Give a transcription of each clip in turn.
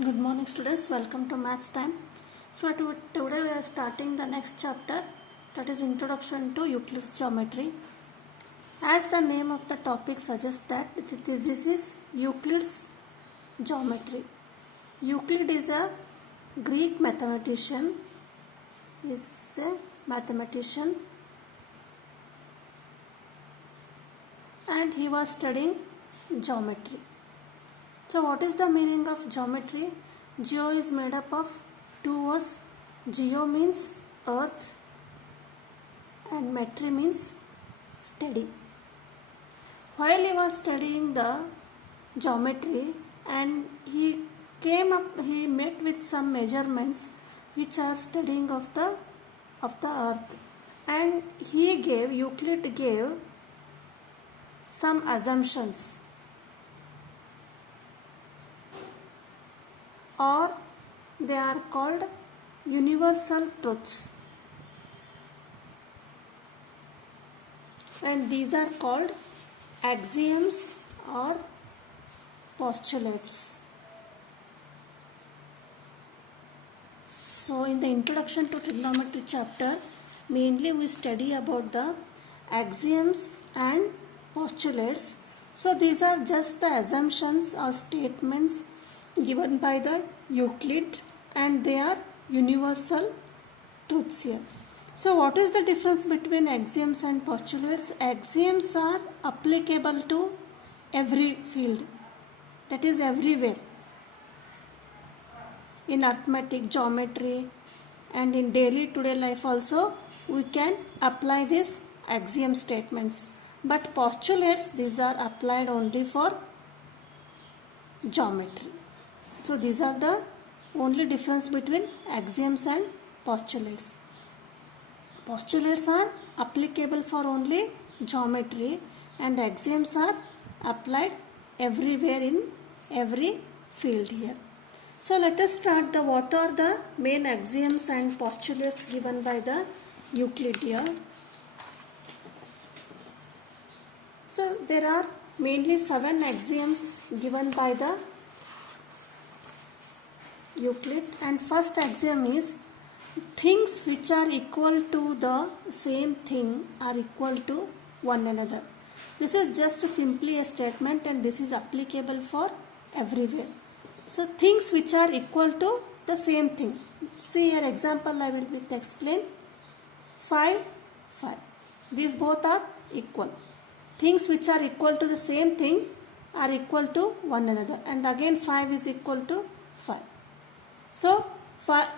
Good morning students, welcome to maths time. Today we are starting the next chapter, that is introduction to Euclid's geometry. As the name of the topic suggests that this is Euclid's geometry. Euclid is a Greek mathematician, and he was studying geometry. So what is the meaning of geometry? Geo is made up of two words. Geo means earth and metry means steady. While he was studying the geometry and he met with some measurements which are studying of the earth, and Euclid gave some assumptions, or they are called universal truths, and these are called axioms or postulates. So in the introduction to trigonometry chapter, mainly we study about the axioms and postulates. So these are just the assumptions or statements given by the Euclid, and they are universal truths here. So what is the difference between axioms and postulates? Axioms are applicable to every field, that is everywhere. In arithmetic, geometry, and in today life also we can apply these axiom statements. But postulates, these are applied only for geometry. So these are the only difference between axioms and postulates. Postulates are applicable for only geometry, and axioms are applied everywhere in every field here. So let us start what are the main axioms and postulates given by the Euclid here. So there are mainly 7 axioms given by the Euclid, and first axiom is things which are equal to the same thing are equal to one another. This is just simply a statement, and this is applicable for everywhere. So things which are equal to the same thing. See here example I will explain. 5, 5. These both are equal. Things which are equal to the same thing are equal to one another, and again 5 is equal to 5. So 5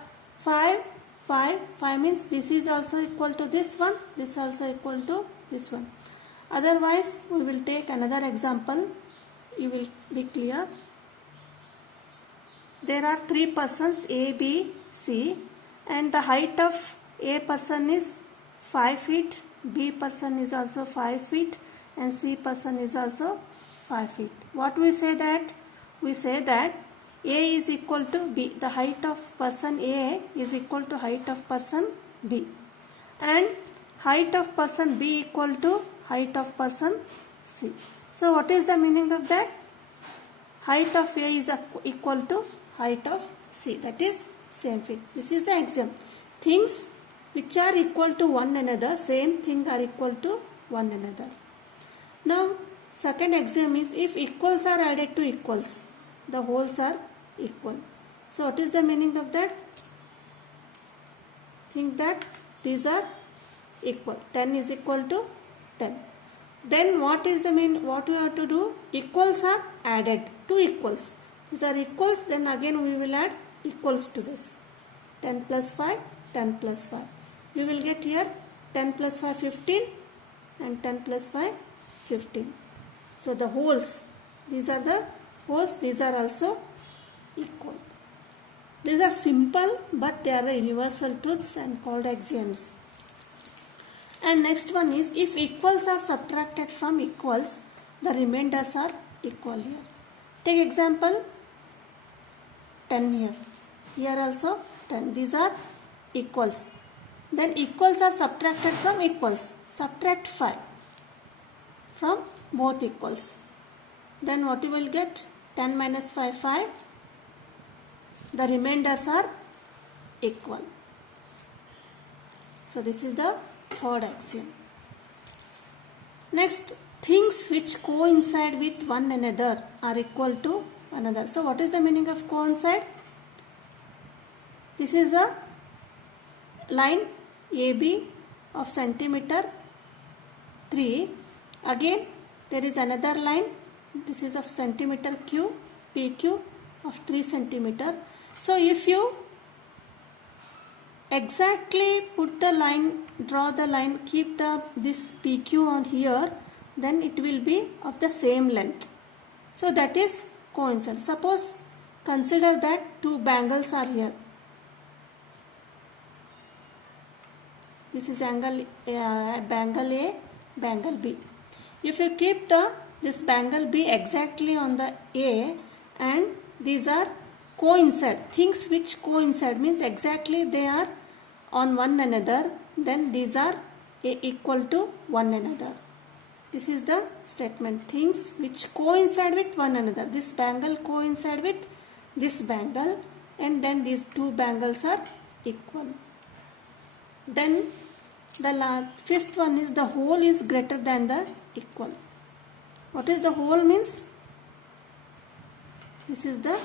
means this is also equal to this one, this also equal to this one. Otherwise we will take another example, you will be clear. There are 3 persons A, B, C, and the height of A person is 5 feet, B person is also 5 feet, and C person is also 5 feet. What we say that? We say that A is equal to B. The height of person A is equal to height of person B, and height of person B equal to height of person C. So what is the meaning of that? Height of A is equal to height of C, that is same feet. This is the axiom. Things which are equal to one another, same thing are equal to one another. Now second axiom is if equals are added to equals, the wholes are equal. So what is the meaning of that? Think that these are equal. 10 is equal to 10. Then what is the what we have to do? Equals are added to equals. These are equals, then again we will add equals to this. 10 plus 5, 10 plus 5. You will get here 10 plus 5, 15, and 10 plus 5, 15. So the wholes, these are the wholes, these are also equal. These are simple, but they are the universal truths and called axioms. And next one is if equals are subtracted from equals, the remainders are equal here. Take example 10 here. Here also 10. These are equals. Then equals are subtracted from equals. Subtract 5 from both equals. Then what you will get? 10 minus 5, 5. the remainders are equal. So this is the third axiom. Next, things which coincide with one another are equal to one another. So what is the meaning of coincide? This is a line AB of centimeter 3. Again there is another line, this is of centimeter cube, PQ of 3 centimeter. So if you exactly put the line, draw the line, keep this PQ on here, then it will be of the same length. So that is coincide. Suppose consider that two bangles are here. This is bangle A, bangle B. If you keep this bangle B exactly on the A, and these are coincide, things which coincide means exactly they are on one another, then these are equal to one another. This is the statement, things which coincide with one another. This bangle coincide with this bangle, and then these two bangles are equal. Then the fifth one is the whole is greater than the equal. What is the whole means? This is the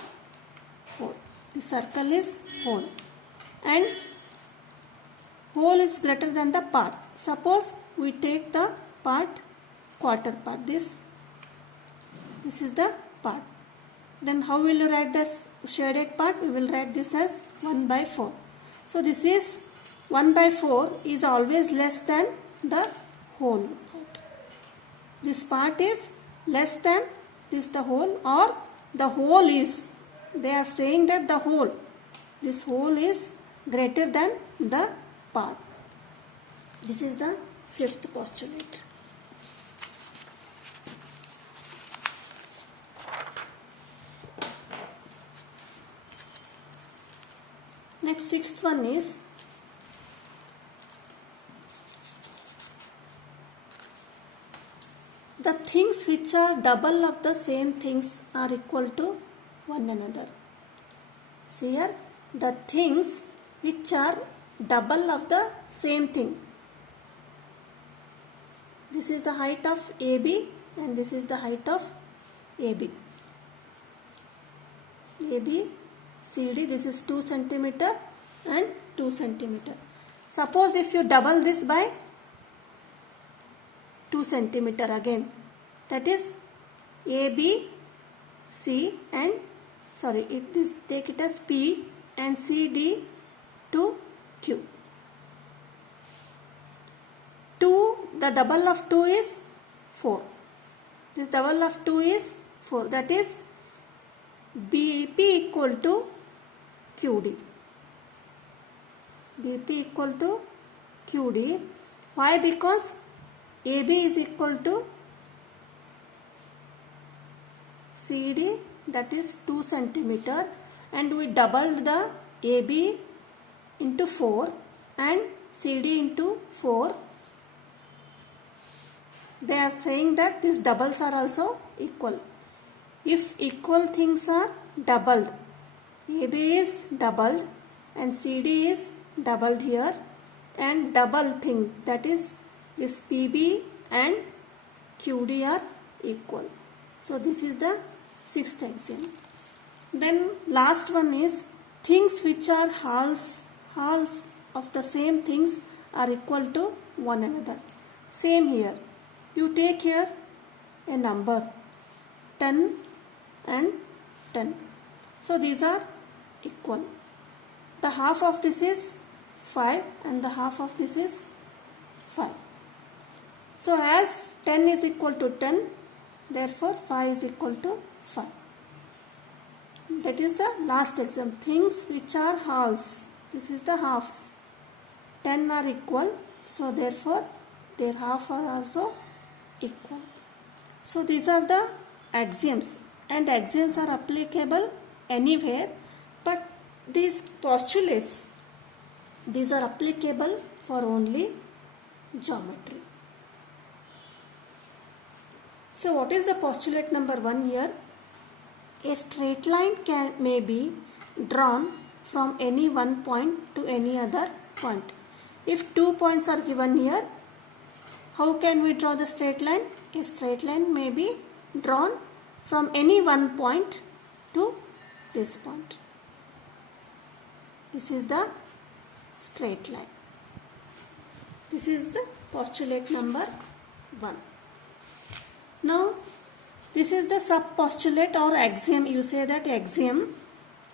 whole. The circle is whole, and whole is greater than the part. Suppose we take the part, quarter part. This is the part. Then how will you write this shaded part? We will write this as 1 by 4. So this is 1 by 4 is always less than the whole part. This part is less than the whole, or the whole is, they are saying that the whole, this whole is greater than the part. This is the fifth postulate. Next, sixth one is the things which are double of the same things are equal to one another. See here, the things which are double of the same thing. This is the height of AB and this is the height of AB. AB, CD, this is 2 centimeter and 2 centimeter. Suppose if you double this by 2 centimeter again, that is AB, C and take it as P and CD to Q. 2, the double of 2 is 4. This double of 2 is 4. That is BP equal to QD. BP equal to QD. Why? Because AB is equal to CD, that is 2 centimeter, and we doubled the AB into 4 and CD into 4. They are saying that these doubles are also equal. If equal things are doubled, AB is doubled and CD is doubled here, and double thing, that is this PB and QD are equal. So this is the sixth axiom. Then last one is things which are halves of the same things are equal to one another. Same here. You take here a number 10 and 10. So these are equal. The half of this is 5 and the half of this is 5. So as 10 is equal to 10, therefore 5 is equal to 5. That is the last example. Things which are halves. This is the halves. 10 are equal. So therefore their half are also equal. So these are the axioms, and axioms are applicable anywhere, but these postulates, these are applicable for only geometry. So what is the postulate number 1 here? A straight line may be drawn from any one point to any other point. If 2 points are given here, how can we draw the straight line? A straight line may be drawn from any one point to this point. This is the straight line. This is the postulate number 1. Now, this is the sub-postulate or axiom. You say that axiom.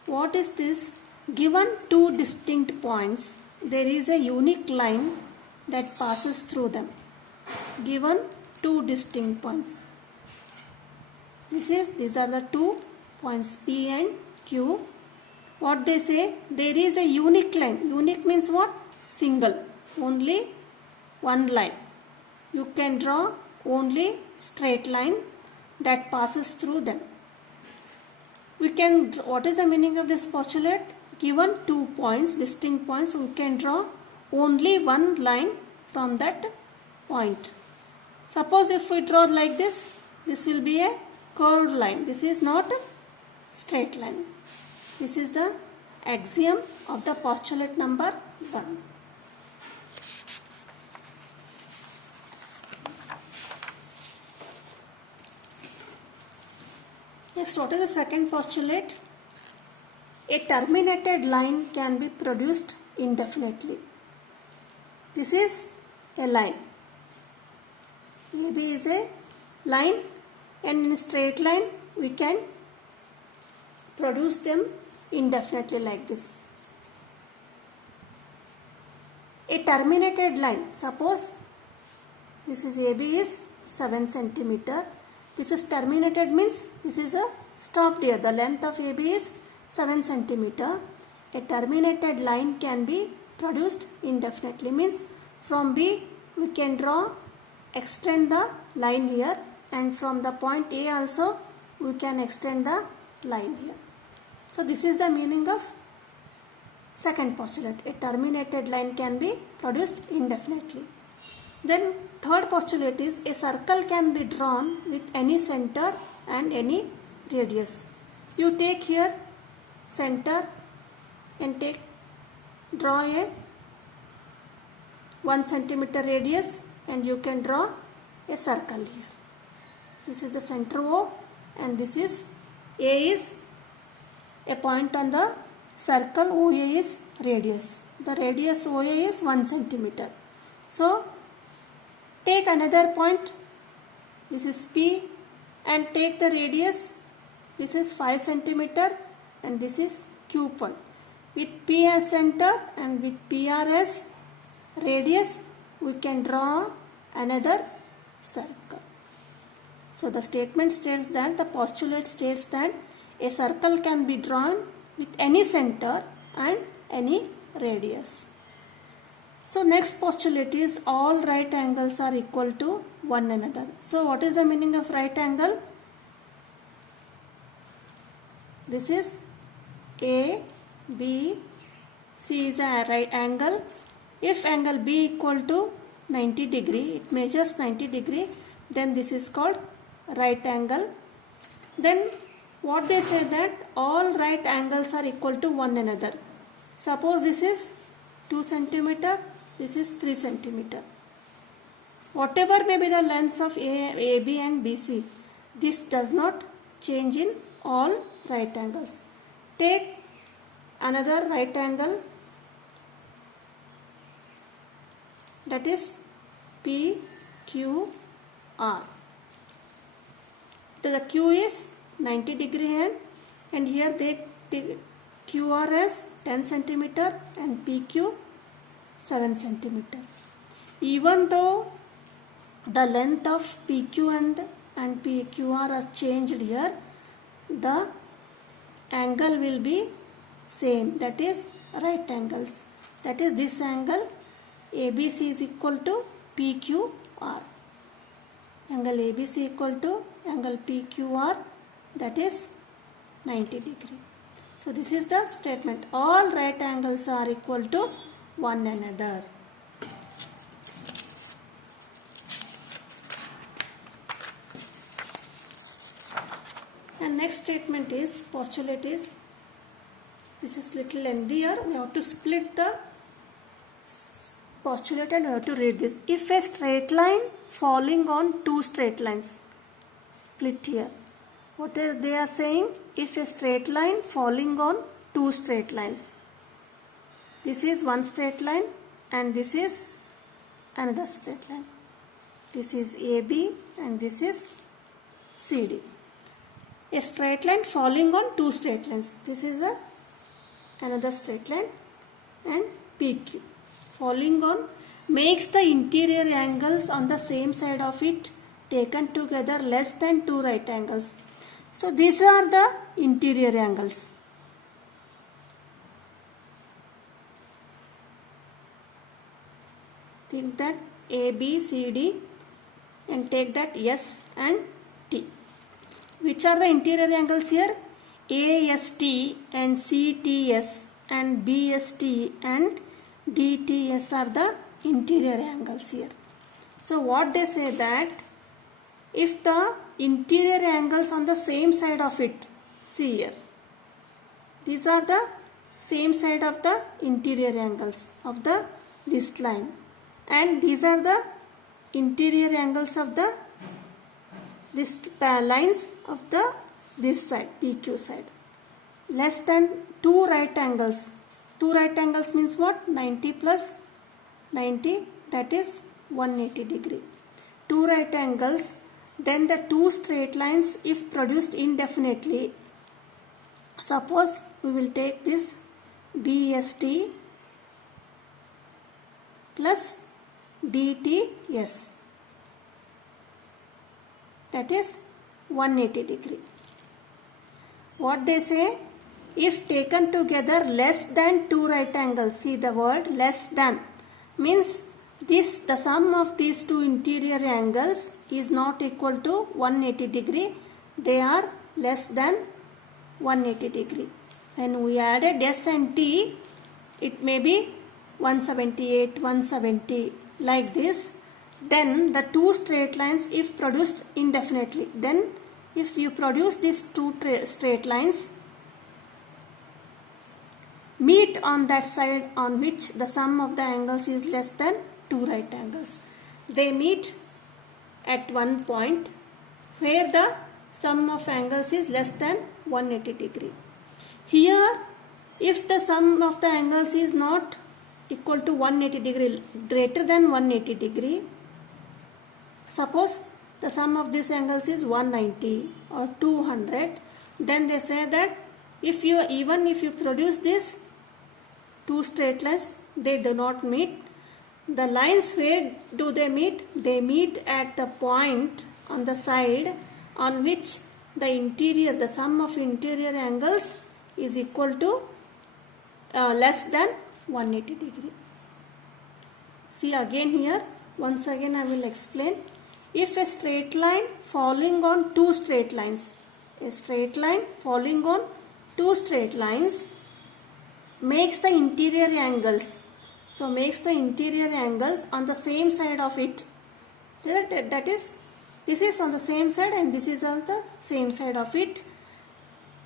What is this? Given two distinct points, there is a unique line that passes through them. Given two distinct points. These are the 2 points P and Q. What they say? There is a unique line. Unique means what? Single. Only one line. You can draw only straight line that passes through them. What is the meaning of this postulate? Given 2 points, distinct points, we can draw only one line from that point. Suppose if we draw like this will be a curved line. This is not a straight line. This is the axiom of the postulate number 1. Next, what is the second postulate? A terminated line can be produced indefinitely. This is a line. AB is a line, and in a straight line we can produce them indefinitely like this. A terminated line, suppose this is AB is 7 centimeter. This is terminated means this is a stopped here. The length of AB is 7 centimeter. A terminated line can be produced indefinitely, means from B we can extend the line here, and from the point A also we can extend the line here. So this is the meaning of second postulate. A terminated line can be produced indefinitely. Then third postulate is a circle can be drawn with any center and any radius. You take here center and draw a 1 centimeter radius, and you can draw a circle here. This is the center O, and this is A is a point on the circle. OA is radius. The radius OA is 1 centimeter. So take another point. This is P, and take the radius. This is 5 centimeter, and this is Q point. With P as center and with PR as radius, we can draw another circle. So the statement states that, the postulate states that a circle can be drawn with any center and any radius. So next postulate is all right angles are equal to one another. So what is the meaning of right angle? This is A, B, C is a right angle. If angle B equal to 90 degree, it measures 90 degree, then this is called right angle. Then what they say that all right angles are equal to one another. Suppose this is 2 centimeter, this is 3 centimeter. Whatever may be the lengths of AB and BC, this does not change in all right angles. Take another right angle, that is PQR. The Q is 90 degree and here they take QR as 10 centimeter and PQ 7 centimeter. Even though the length of PQ and PQR are changed here, the angle will be same, that is right angles. That is this angle ABC is equal to PQR. Angle ABC equal to angle PQR, that is 90 degree. So this is the statement. All right angles are equal to one another. And next statement is, postulate is, This is little lengthier. We have to split the postulate and we have to read this. If a straight line falling on two straight lines, split here. What are they are saying? If a straight line falling on two straight lines. This is one straight line and this is another straight line. This is AB and this is CD. A straight line falling on two straight lines. This is another straight line and PQ. Falling on makes the interior angles on the same side of it taken together less than two right angles. So these are the interior angles. Think that A, B, C, D and take that S and T. Which are the interior angles here? AST and CTS and BST and DTS are the interior angles here. So what they say that if the interior angles on the same side of it, see here, these are the same side of the interior angles of this line, and these are the interior angles of this lines of this side, PQ side, less than two right angles. Two right angles means what? 90 plus 90, that is 180 degree. Two right angles, then the two straight lines if produced indefinitely. Suppose we will take this BST plus DTS, that is 180 degree. What they say? If taken together less than two right angles, see the word less than, means the sum of these two interior angles is not equal to 180 degree. They are less than 180 degree. When we added S and T, it may be 178, 170 like this. Then the two straight lines if produced indefinitely, then if you produce these two straight lines, meet on that side on which the sum of the angles is less than two right angles. They meet at one point where the sum of angles is less than 180 degree. Here, if the sum of the angles is not equal to 180 degree, greater than 180 degree, suppose the sum of these angles is 190 or 200, then they say that even if you produce this two straight lines, they do not meet. The lines, where do they meet? They meet at the point on the side on which the sum of interior angles is equal to less than 180 degree. See again here, once again I will explain. If a straight line falling on two straight lines, a straight line falling on two straight lines makes the interior angles, so makes the interior angles on the same side of it, that is, this is on the same side and this is on the same side of it,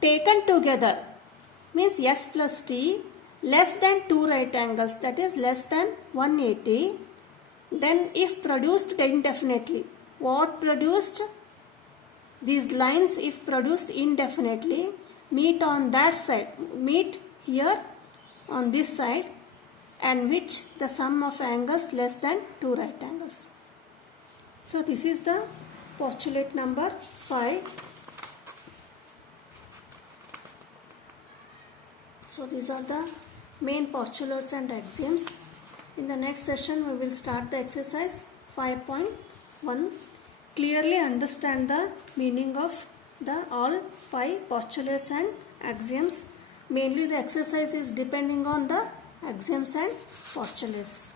taken together, means S plus T less than two right angles, that is less than 180. Then if produced indefinitely, what produced? These lines if produced indefinitely meet on that side, meet here on this side, and which the sum of angles less than two right angles. So this is the postulate number 5. So these are the main postulates and axioms. In the next session we will start the exercise 5.1. Clearly understand the meaning of all 5 postulates and axioms. Mainly the exercise is depending on the axioms and postulates.